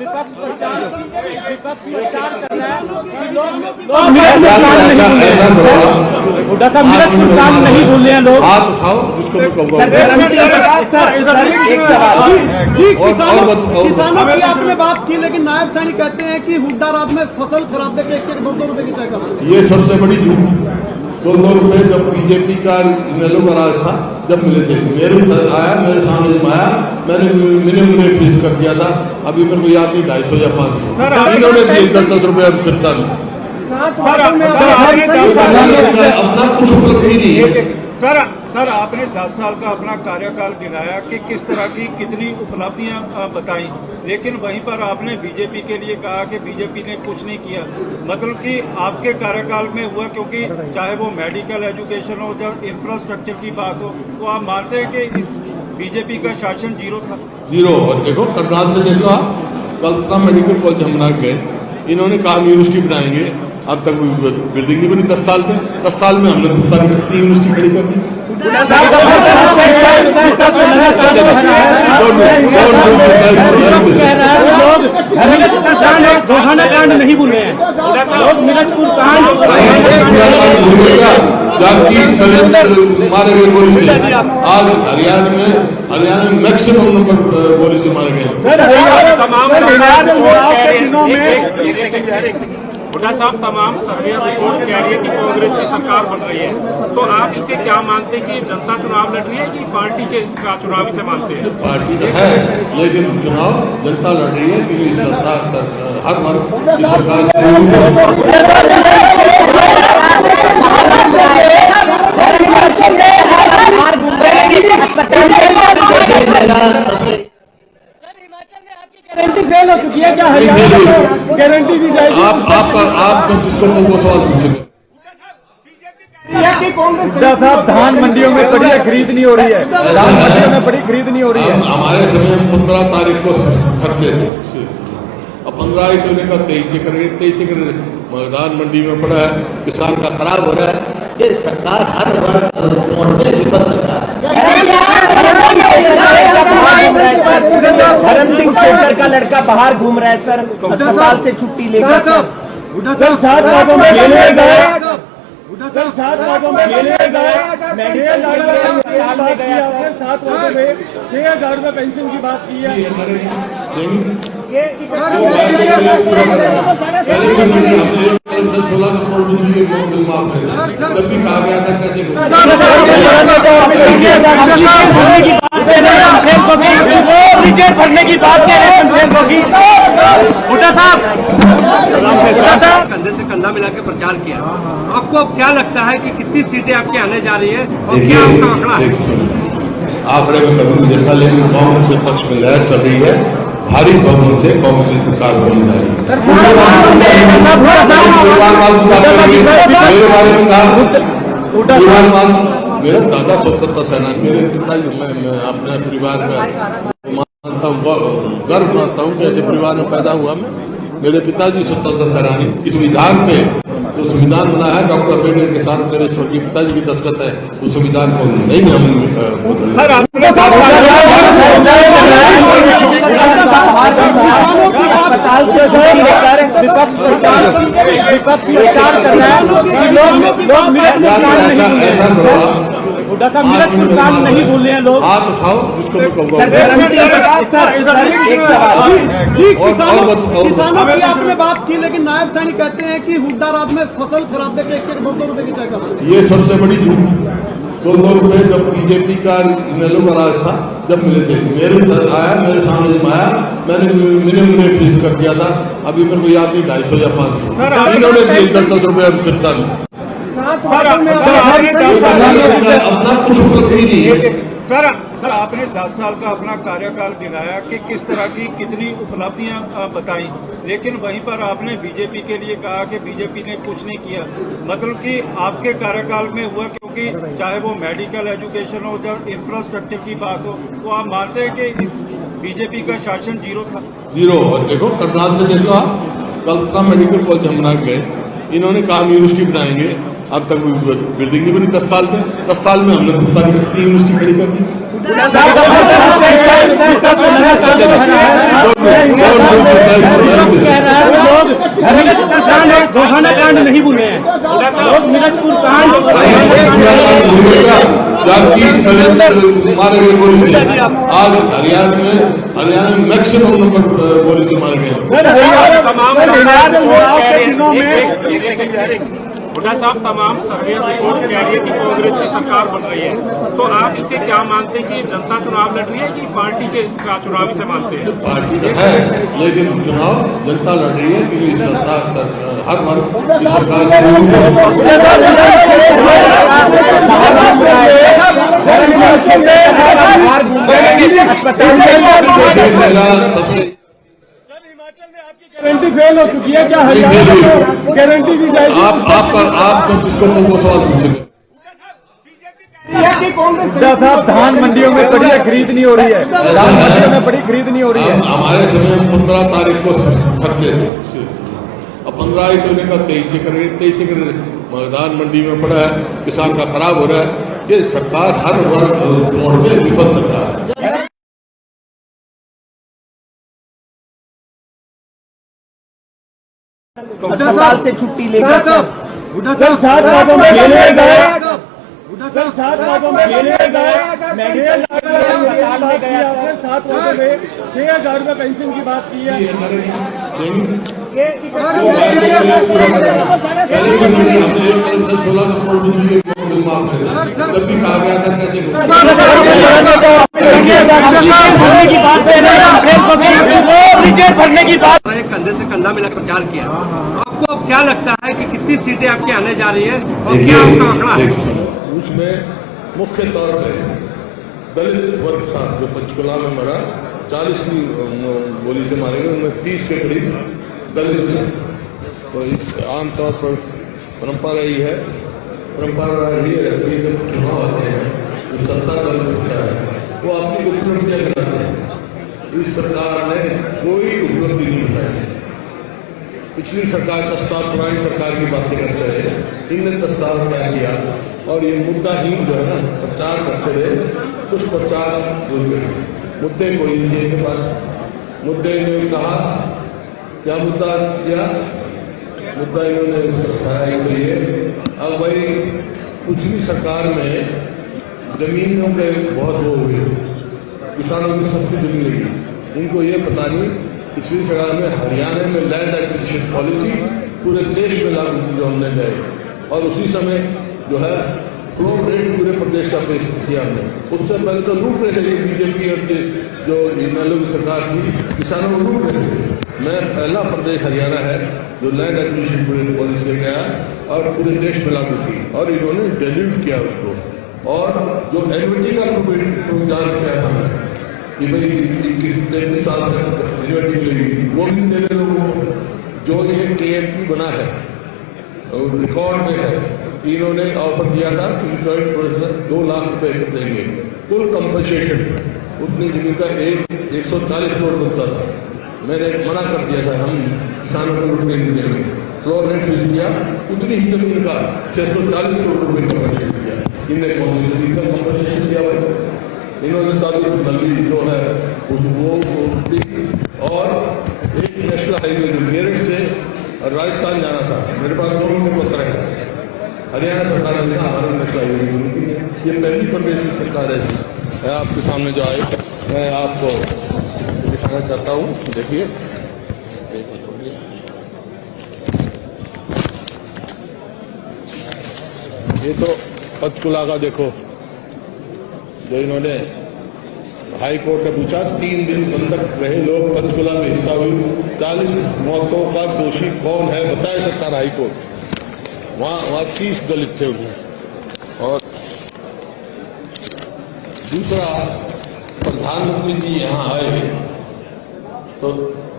विपक्ष प्रचार कर रहा है कि लोग नहीं बोल रहे हैं लोग। हाथ उठाओ जिसको मैं कहूँगा। किसानों की आपने बात की, लेकिन नायब सैनी कहते हैं कि हुड्डा रात में फसल खराब देके 1-2 रुपए की चाय करते हैं। ये सबसे बड़ी झूठ। 2 रुपए जब बीजेपी का इनेलो का राज था, जब मिले थे, मेरे सामने आया, मैंने मिनिमम रेट फिक्स कर दिया था। अभी मेरे को याद नहीं 250 या 500 इन्होंने दिए 10 रुपए अब सिरसा में। अपना कुछ उपलब्धि नहीं है सर आपने 10 साल का अपना कार्यकाल गिनाया कि किस तरह की कितनी उपलब्धियां बताई, लेकिन वहीं पर आपने बीजेपी के लिए कहा कि बीजेपी ने कुछ नहीं किया। मतलब कि आपके कार्यकाल में हुआ, क्योंकि चाहे वो मेडिकल एजुकेशन हो, जब इंफ्रास्ट्रक्चर की बात हो, तो आप मानते हैं कि बीजेपी का शासन जीरो था? जीरो। और देखो करनाल से देखो आप, कल्पना मेडिकल कॉलेज हम गए, इन्होंने कहा यूनिवर्सिटी बनाएंगे, अब तक बिल्डिंग नहीं बनी। 10 साल में हमने कितनी यूनिवर्सिटी खड़ी कर दी। कांड नहीं भूले हैं लोग, मिर्चपुर कांड मारे गए गोली से। आज हरियाणा में मैक्सिमम नंबर गोली से मारे गए। हुड्डा साहब, तमाम सर्वे रिपोर्ट्स कह रही है कि कांग्रेस की सरकार बन रही है, तो आप इसे क्या मानते हैं कि जनता चुनाव लड़ रही है कि पार्टी के का चुनाव इसे मानते हैं? पार्टी तो है, लेकिन चुनाव जनता लड़ रही है क्योंकि सरकार हर वर्ग की सरकार गारंटी फेल हो चुकी है क्या? गारंटी दी जाएगी। आप जिसको वो सवाल पूछेंगे। धान मंडियों में बड़ी खरीद नहीं हो रही है, धान मंडियों में बड़ी खरीद नहीं हो रही है। हमारे समय 15 तारीख को खरीदे थे, अब 15 ही करने का 23 से करेंगे, 23 से करेंगे। धान मंडी में पड़ा है, किसान का खराब हो रहा है। ये सरकार हर वर्ग में विफल सरकार धर्म सिंह शेखर का लड़का बाहर घूम रहा है सर, अस्पताल से छुट्टी लेकर। सर 7 भागों में लेने गए, 7 भागों में लेने गए, 7 भागों में 6,000 रुपए पेंशन की बात की है। 16 करोड़ बिजली के बिल माफ है, जब भी कहा गया था कैसे भरने की बात कह रहे हैं शमशेर गोगी। हुड्डा साहब कंधे से कंधा मिला के प्रचार किया, आपको क्या लगता है कि कितनी सीटें आपके आने जा रही है और क्या आपका आंकड़ा है? आंकड़े में कभी नहीं देखा, लेकिन कांग्रेस के पक्ष में लहर चल रही है। भारी बहुमत से कांग्रेस की सरकार बनी जा रही है। मेरे बारे में कहा, मेरा दादा स्वतंत्रता सेनानी, मेरे पिताजी, मैं अपने परिवार में मानता हूँ, गर्व मानता हूँ कि ऐसे परिवार में पैदा हुआ मैं। मेरे पिताजी स्वतंत्रता सेनानी, इस विधान पे जो संविधान बना है डॉक्टर अम्बेडकर के साथ मेरे स्वर्गीय पिताजी की दस्तखत है, उस संविधान को नहीं हम अस्पताल से लेकर विपक्ष प्रचार कर रहा है कि लोग मिर्चपुर कांड नहीं भूल रहे हैं लोग। हाथ उठाओ जिसको मैं कहूँगा। किसानों की आपने बात की, लेकिन नायब सैनी कहते हैं कि हुड्डा रात में फसल खराब देके 1-2 रुपए की चाय करते हैं। ये सबसे बड़ी झूठ। 2 रुपए जब बीजेपी का इनेलो का राज था, जब मिले थे, मेरे सामने आया, मैंने मिनिमम रेट फिक्स कर दिया था। अभी मेरे को याद नहीं 250 या 500 इन्होंने दिए 10 रुपए अब सिरसा में। अपना कुछ उपलब्धि नहीं है सर आपने 10 साल का अपना कार्यकाल गिनाया कि किस तरह की कितनी उपलब्धियां बताई, लेकिन वहीं पर आपने बीजेपी के लिए कहा कि बीजेपी ने कुछ नहीं किया। मतलब कि आपके कार्यकाल में हुआ, क्योंकि चाहे वो मेडिकल एजुकेशन हो, जब इंफ्रास्ट्रक्चर की बात हो, तो आप मानते हैं कि बीजेपी का शासन जीरो था? जीरो। और देखो करनाल से देखो आप, कल्पना मेडिकल कॉलेज हम गए, इन्होंने कहा यूनिवर्सिटी बनाएंगे, अब तक बिल्डिंग नहीं बनी। 10 साल में हमने कितनी यूनिवर्सिटी खड़ी कर दी। गोहाना कांड नहीं भूले हैं लोग, मिर्चपुर कांड जहाँ 30 दलित मारे गए गोली से, आज हरियाणा में मैक्सिमम नंबर गोली से मारे गए। हुड्डा साहब, तमाम सर्वे रिपोर्ट्स कह रही है कि कांग्रेस की सरकार बन रही है, तो आप इसे क्या मानते हैं कि जनता चुनाव लड़ रही है कि पार्टी के का चुनाव इसे मानते हैं? पार्टी तो है, लेकिन चुनाव जनता लड़ रही है क्योंकि सरकार हर वर्ग की सरकार गारंटी फेल हो चुकी है क्या? गारंटी दी जाएगी? आप तो जिसको वो सवाल पूछेंगे। धान मंडियों में बड़ी खरीद नहीं हो रही है, धान मंडियों में बड़ी खरीद नहीं हो रही है। हमारे समय 15 तारीख को खरीदते थे, अब 15 ही तो का 23 से करेंगे, 23 से करेंगे। धान मंडी में पड़ा है, किसान का खराब हो रहा है। ये सरकार हर वर्ग तोड़ में विफल सरकार है। अस्पताल से छुट्टी लेकर सर 7 भागों में खेले गए, 7 भागों में खेले गए, 7 वर्षों में 6,000 रुपये पेंशन की बात की है। जब भी कहा गया था कैसे भरने की बात कंधे से कंधा मिलाकर प्रचार किया। आपको अब क्या लगता है कि कितनी सीटें आपके आने जा रही है और क्या आपका आंकड़ा है? उसमें मुख्य तौर पर दलित वर्ग था जो पंचकुला में मरा, 40 की गोली से मारे गए, उनमें 30 के करीब दलित थे। तो इस आमतौर पर परंपरा रही है, परंपरा रही है कि जब चुनाव आते हैं जो सत्ता दल होता है वो अपनी उपलब्धियां गिनाते हैं। इस सरकार ने कोई उपलब्धि नहीं बताई। पिछली सरकार 10 साल पुरानी सरकार की बातें करते रहे, इनने 10 साल क्या किया, और ये मुद्दाहीन जो है ना प्रचार करते रहे, कुछ प्रचार भूल गए, मुद्दे कोई नहीं है इनके पास। मुद्दे इन्होंने कहा, क्या मुद्दा किया? मुद्दा इन्होंने बताया तो ये, अब भाई पिछली सरकार में जमीनों के बहुत वो हुए, किसानों की सस्ती जमीन लगी। इनको ये पता नहीं पिछली सरकार में हरियाणा में लैंड एक्विजिशन पॉलिसी पूरे देश में लागू की जो हमने गए, और उसी समय जो है फ्लोर रेट पूरे प्रदेश का पेश किया हमने। उससे पहले तो लूट रहे थे बीजेपी और जो इनेलो की सरकार थी, किसानों को लूट रहे थे। मैं पहला प्रदेश हरियाणा है जो लैंड एक्विजिशन पूरे पॉलिसी लेके आया और पूरे देश में लागू की, और इन्होंने डेल्यूट किया उसको। और जो एनविटी का प्रोग्राम किया हमने कि भाई 33 साल तक एनविटी मिलेगी, वो भी देने लोगों को। जो ये KMP बना है रिकॉर्ड में है, इन्होंने ऑफर किया था कि जॉइंट प्रोड्यूसर 2 लाख रुपए देंगे, कुल कंपनसेशन उतनी जमीन का 140 करोड़ मिलता था। मैंने मना कर दिया था, हम किसानों को लूटने नहीं देंगे। फ्लोर रेट यूज किया, उतनी ही जमीन का 640 करोड़ रुपए कंपनसेशन किया। इनने कौन सी जमीन का कंपनसेशन किया भाई? इन्होंने दादी नली जो है उसको, और एक नेशनल हाईवे जो मेरठ से राजस्थान जाना था, मेरे पास 2 मिनट पत्र है, हरियाणा सरकार ने कहा हमारे नेशनल हाईवे, ये पहली प्रदेश की सरकार है। मैं आपके सामने जो आए, मैं आपको दिखाना चाहता हूँ, देखिए। ये तो पंचकुला का देखो, जो इन्होंने हाई कोर्ट ने पूछा, 3 दिन बंधक रहे लोग, पंचकुला में हिस्सा हुई, 40 मौतों का दोषी कौन है बताए सरकार हाई कोर्ट। वहां 30 दलित थे उनमें। और दूसरा, प्रधानमंत्री जी यहाँ आए तो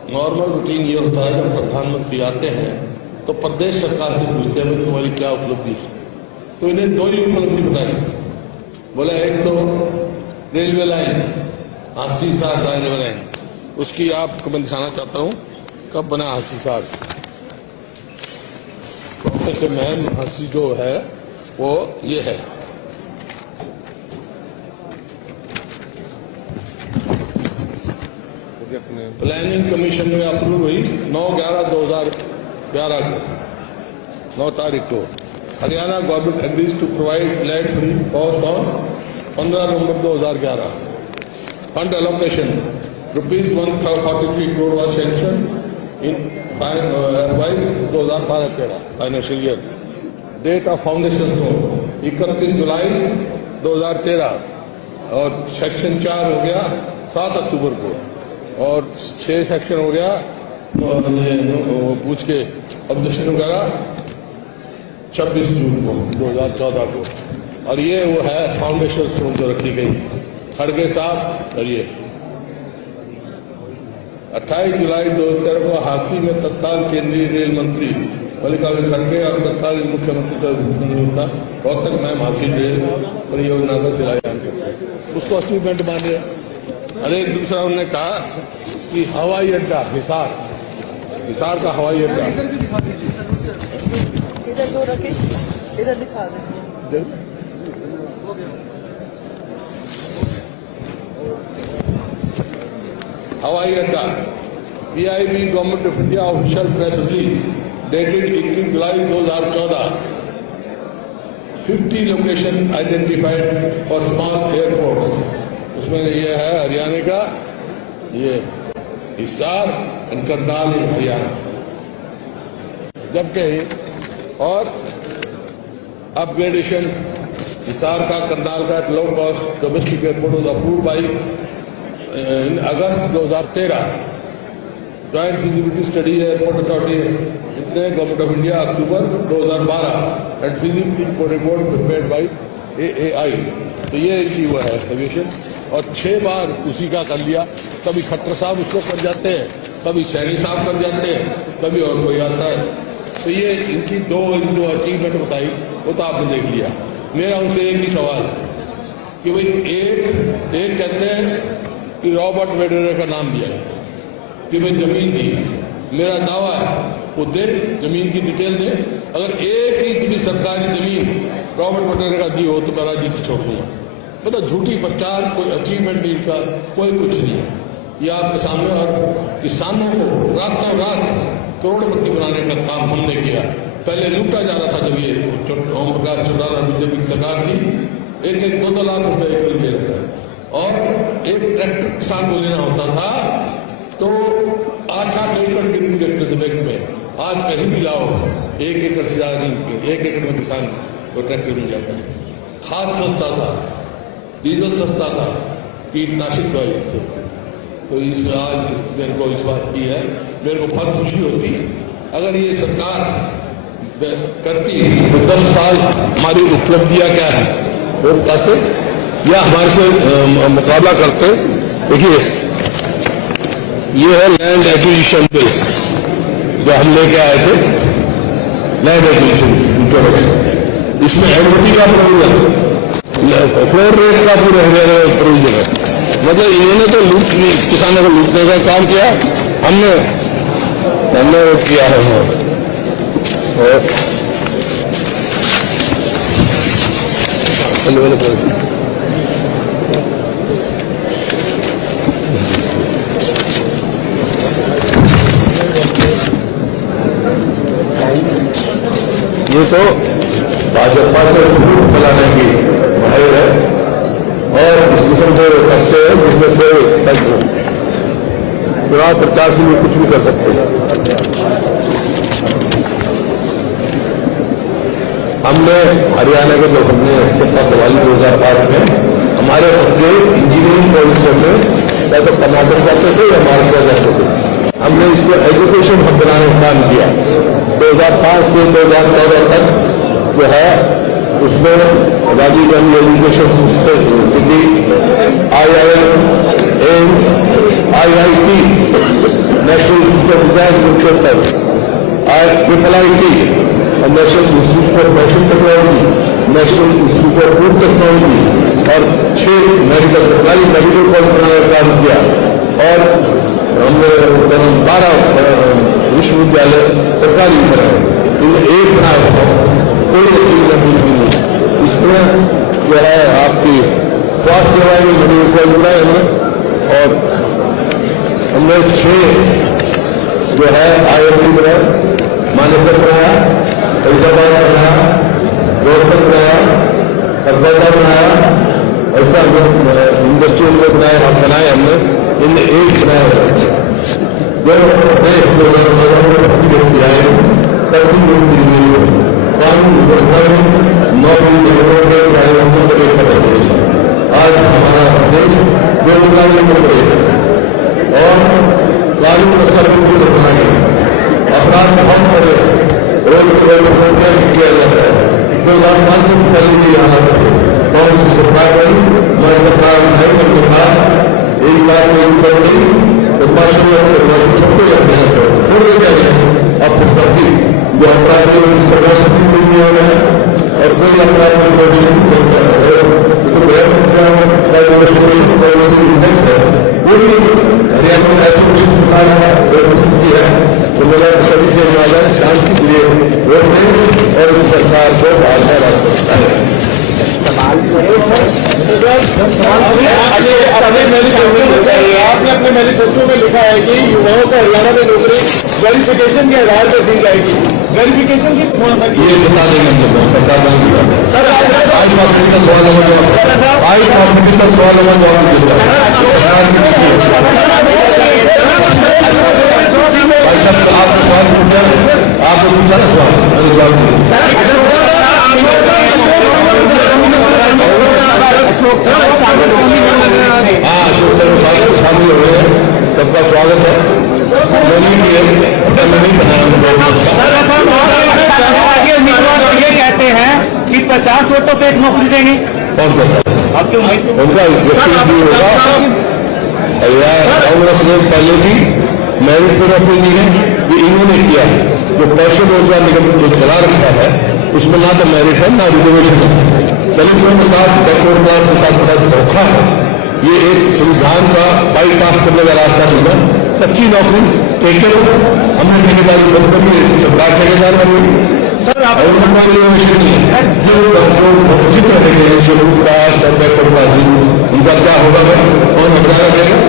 नॉर्मल रूटीन ये होता है, जब प्रधानमंत्री आते हैं तो प्रदेश सरकार से पूछते हैं तुम्हारी क्या उपलब्धि है। तो इन्हें 2 ही उपलब्धि बताई। बोला एक तो रेलवे लाइन 80-60 रेलवे लाइन, उसकी आपको मैं दिखाना चाहता हूँ कब बना 80-60। सबसे मेन 80 जो है वो ये है, प्लानिंग कमीशन में अप्रूव हुई 9/11/2011 को, 9 तारीख को। Haryana government agrees to provide land free cost on 15 November 2011। Fund allocation ₹143 crore was sanctioned in FY 2012-13 financial year. Date of foundation stone 31 July 2013 और सेक्शन 4 हो गया 7 अक्टूबर को और 6 सेक्शन हो गया पूछ के ऑब्जेक्शन वगैरह 26 जून को 2014 को। और ये वो है फाउंडेशन स्टोन जो रखी गई खड़गे साहब। और ये 28 जुलाई 2013 को हांसी में तत्काल केंद्रीय रेल मंत्री मल्लिकार्जुन खड़गे और तत्कालीन मुख्यमंत्री का रोहतक मैम हांसी रेल परियोजना का शिलान्यास करते उसको अचीवमेंट मान रहे। अरे दूसरा उन्होंने कहा कि हवाई अड्डा हिसार का हवाई अड्डा इधर दो रखे, इधर दिखा दे। हवाई अड्डा PIB government of India official press release dated 21 July 2014। 50 location identified for small airport. उसमें ये है हरियाणा का ये हिसार एंड करनाल इन हरियाणा। जबकि और अपग्रेडेशन हिसार का करनाल का low cost domestic airport was approved by in August 2013। Joint feasibility study airport authority इतने government of India October 2012 and feasibility report prepared by AAI। तो ये इनकी वो है सजेशन। और 6 बार उसी का कर लिया। कभी खट्टर साहब उसको कर जाते हैं, कभी सैनी साहब कर जाते हैं, कभी और कोई आता है। तो ये इनकी जो अचीवमेंट बताई वो तो आपने देख लिया। मेरा उनसे एक ही सवाल कि भाई एक कहते हैं कि रॉबर्ट वेडरे का नाम दिया कि भाई जमीन दी। मेरा दावा है वो दे, जमीन की डिटेल दे। अगर एक इंच भी सरकारी जमीन रॉबर्ट वेडरे का दी हो तो मैं राजनीति छोड़ दूंगा। मतलब झूठी प्रचार, कोई अचीवमेंट नहीं का, कोई कुछ नहीं है। ये आपके सामने। और किसानों को रातों रात करोड़पति बनाने का काम हमने किया। पहले लूटा जा रहा था जब ये ओम प्रकाश चौटाला बीजेपी की सरकार थी, 1-2 लाख रुपए एकड़ दे रहा था। और एक ट्रैक्टर किसान को लेना होता था तो 8-8 एकड़ गिरवी रखते थे बैंक में। आज कहीं भी लाओ 1 एकड़ से ज्यादा नहीं, 1 एकड़ में किसान को ट्रैक्टर मिल जाता है। खाद सस्ता था, डीजल सस्ता था, कीटनाशक दवाई सस्ती। तो इस आज मेरे को इस बात की है, मेरे को बहुत खुशी होती अगर ये सरकार करती तो 10 साल हमारी उपलब्धियां क्या है वो बताते या हमारे से मुकाबला करते। देखिए ये है लैंड एक्विजिशन बिल जो हम लेके आए थे, लैंड एक्विजिशन इंट्रोडक्शन। इसमें एडवर्टी का प्रोविजन, फ्लोर रेट का पूरा प्रोविजन है। मतलब इन्होंने तो किसानों को लूटने का काम किया। हमने वो किया है। ये तो भाजपा से झूठ फैलाने की माहिर है और इस किस्म से करते हैं जिसमें कोई चुनाव प्रचार के लिए कुछ भी कर सकते हैं। हमने हरियाणा के जब हमने सत्ता संभाली 2008 में हमारे बच्चे इंजीनियरिंग कॉलेज में या तो कर्नाटक जाते थे या महाराष्ट्र जाते थे। हमने इसको एजुकेशन हब बनाने का काम किया। 2005 से 2014 तक जो है उसमें Rajiv Gandhi education city, IIM, AIIMS, IIT, national institute of Kurukshetra, IIIT, national institute of fashion technology, national institute of food technology और 6 मेडिकल सरकारी मेडिकल कॉलेज बनाने का काम किया। और हमने 12 विश्वविद्यालय सरकारी बनाए, इनमें 1 बनाया कोई अचीवमेंट नहीं। इसमें जो है आपकी स्वास्थ्य सेवाएं में मेडिकल कॉलेज बनाए हमने और हमने 6 जो है IIT बनाया, मानेसर बनाया, फरीदाबाद बनाया, रोहतक बनाया, खरगोन बनाया, ऐसा इंडस्ट्रियल में बनाए हमने। इनमें एक बनाया जो नए भर्ती आए सभी कानून व्यवस्था में नौकरी आज हमारा देश बेरोजगारी में बढ़ है और कानून व्यवस्था को बनाने अपराध बहुत बड़े रोज किया जाता है। तो लाभ से पहले ही आना कौन सी सरकार बनी, मैं सरकार नहीं करके बाद एक बार में ऊपर नहीं तो 500 छोटे जाते हैं, छोड़ क्या अब पुस्तक जो अपराध सरकार से नहीं हो रहा है और कोई अपराध इंडेक्स है वो भी हरियाणा में ऐसे है। तो मेरा सभी से अनुवाद शांति के लिए वोट दें और इस सरकार को बार-बार आवश्यकता है। आपने अपने मैनिफेस्टो में लिखा है कि युवाओं को हरियाणा में नौकरी वेरिफिकेशन के आधार पर दी जाएगी। वेरिफिकेशन की थोड़ा सा ये बता देंगे सरकार सर आज कॉम्पिटिशन आपने पूछा ना शामिल हो रहे हैं, सबका स्वागत है। ये कहते हैं कि 50 वोटों पे एक नौकरी देंगे। कौन कहता है? आपके उनका कांग्रेस ने पहले भी मेरिट पर नौकरी दी है, ये इन्होंने किया है। जो कौशल रोजगार निगम जो चला रखा है उसमें ना तो मेरिट है ना रिजर्वेशन है, दलितों के साथ बैकवर्ड क्लास के साथ बहुत धोखा है। ये एक संविधान का बाईपास करने का रास्ता होगा। सच्ची नौकरी ठेकेदार हमने ठेकेदारी बंद कर दी, सरकार ठेकेदार बन गई। सर आप वंचित रहेंगे शेड्यूल कास्ट और बैकवर्ड क्लास उनका क्या होगा, कौन हथियार रहेगा?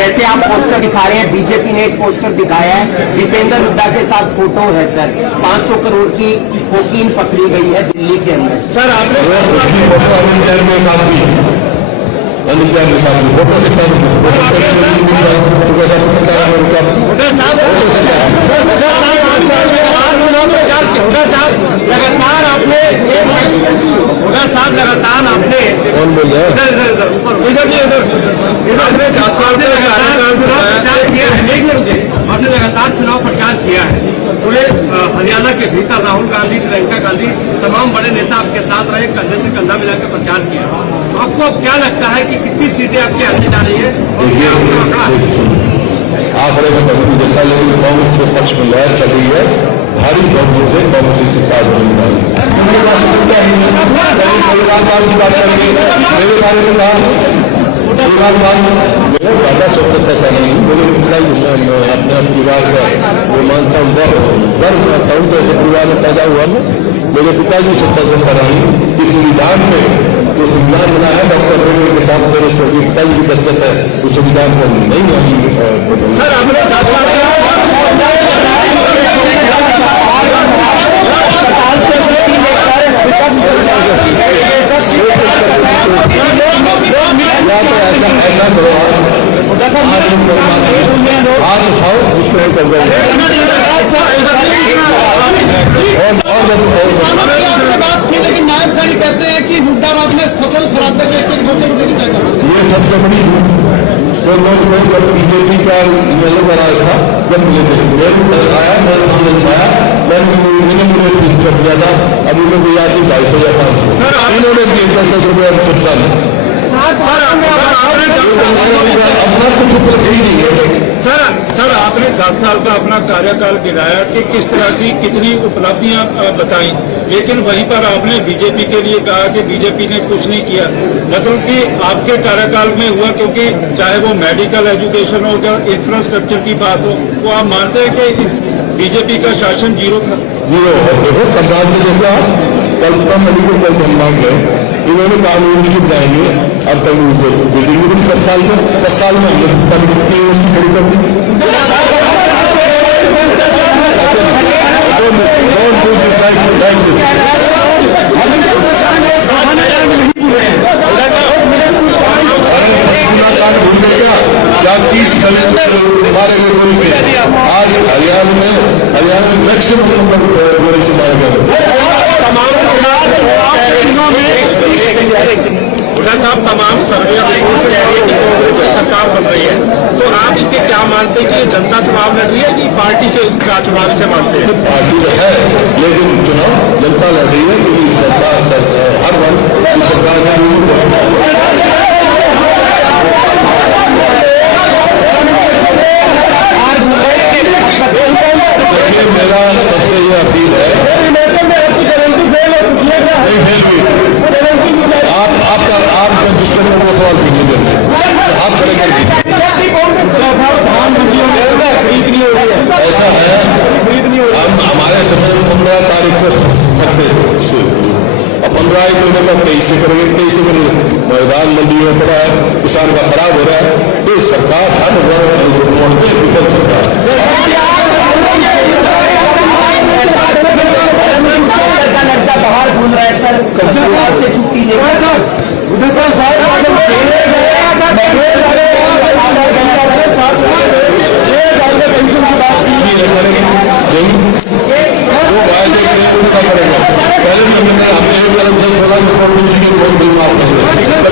जैसे आप पोस्टर दिखा रहे हैं, बीजेपी ने एक पोस्टर दिखाया है, दीपेंद्र हुड्डा के साथ फोटो है सर, 500 करोड़ की कोकीन पकड़ी गई है दिल्ली के अंदर। सर आपने फोटो अनिल में काम की अनिल के साथ फोटो से लगातार आपने कौन बोल रहे हैं? आपने 10 साल में प्रचार किया है, आपने लगातार चुनाव प्रचार किया है। पूरे हरियाणा के भीतर राहुल गांधी, प्रियंका गांधी, तमाम बड़े नेता आपके साथ रहे, कंधे से कंधा मिलाकर प्रचार किया। आपको अब क्या लगता है कि कितनी सीटें आपके आने जा रही है और क्या आपका आंकड़ा है? आंकड़े में कभी देखा, लेकिन कांग्रेस के पक्ष में लहर चल रही है, भारी बहुमत से कांग्रेस की सरकार बनने वाली है। की बात करेंगे मेरे बारे में मेरा ज्यादा शौकत ऐसा नहीं, मेरे पिता मैं अपने परिवार का वो मानता हूँ, गर्व मानता हूँ कि ऐसे परिवार में पैदा हुआ मैं। मेरे पिताजी सत्याग्रह कराई इस संविधान में जो संविधान बना है डॉक्टर अम्बेडकर के साथ मेरे स्वर्गीय पिताजी की दस्तखत है, उस संविधान को नहीं मानी। सर आपने ऐसा करो आज उठाओ उसको कर बात की, लेकिन नायब साहब कहते हैं कि हुड्डाबाद में फसल खराब करके ये सबसे बड़ी तो लोग जब बीजेपी का मेले बनाया था, जब मेरे आया मेरे सामने आया, मैंने कर दिया था। अभी लोग याद 250 या 500 सर इन्होंने दिए 10 रुपये शिक्षा में अपना कुछ उपलब्धि नहीं है। सर आपने 10 साल का अपना कार्यकाल गिनाया कि किस तरह की कितनी उपलब्धियां बताई, लेकिन वहीं पर आपने बीजेपी के लिए कहा कि बीजेपी ने कुछ नहीं किया। मतलब कि आपके कार्यकाल में हुआ, क्योंकि चाहे वो मेडिकल एजुकेशन हो या इंफ्रास्ट्रक्चर की बात हो, वो आप मानते हैं कि बीजेपी का शासन जीरो था? जीरो है। देखो सरकार से देखो, कल्पना मेडिकल कॉलेज हम मांग गए, इन्होंने कानून की बनाएंगे अब तक बिल्डिंग भी 10 साल में हमने यूनिवर्सिटी खड़ी कर दी। क्या 30 मारे गए गोली से आज हरियाणा में मैक्सिमम नंबर गोली से मारे गए। हुड्डा साहब, तमाम सर्वे रिपोर्ट्स कह रही है कि कांग्रेस की सरकार बन रही है, तो आप इसे क्या मानते हैं कि ये जनता चुनाव लड़ रही है कि पार्टी के चुनाव इसे मानते हैं? पार्टी तो है, लेकिन चुनाव जनता लड़ रही है क्योंकि सरकार हर वर्ग की सरकार से मेरा सबसे ये अपील है, आप जिसको वो सवाल पूछे मेरे से हाथ खड़े कर दीजिए। ऐसा है, हम हमारे समय 15 तारीख को सकते थे और 15 ही महीने का 23 से करेंगे, 23 से करेंगे। मैदान मंडी में पड़ा है, किसान का खराब हो रहा है, तो सरकार हर वर्ग पे विफल सरकार लड़का बाहर घूम रहा है सर, कब्जियात से छुट्टी लेकर सर पहले भी हमने 16 से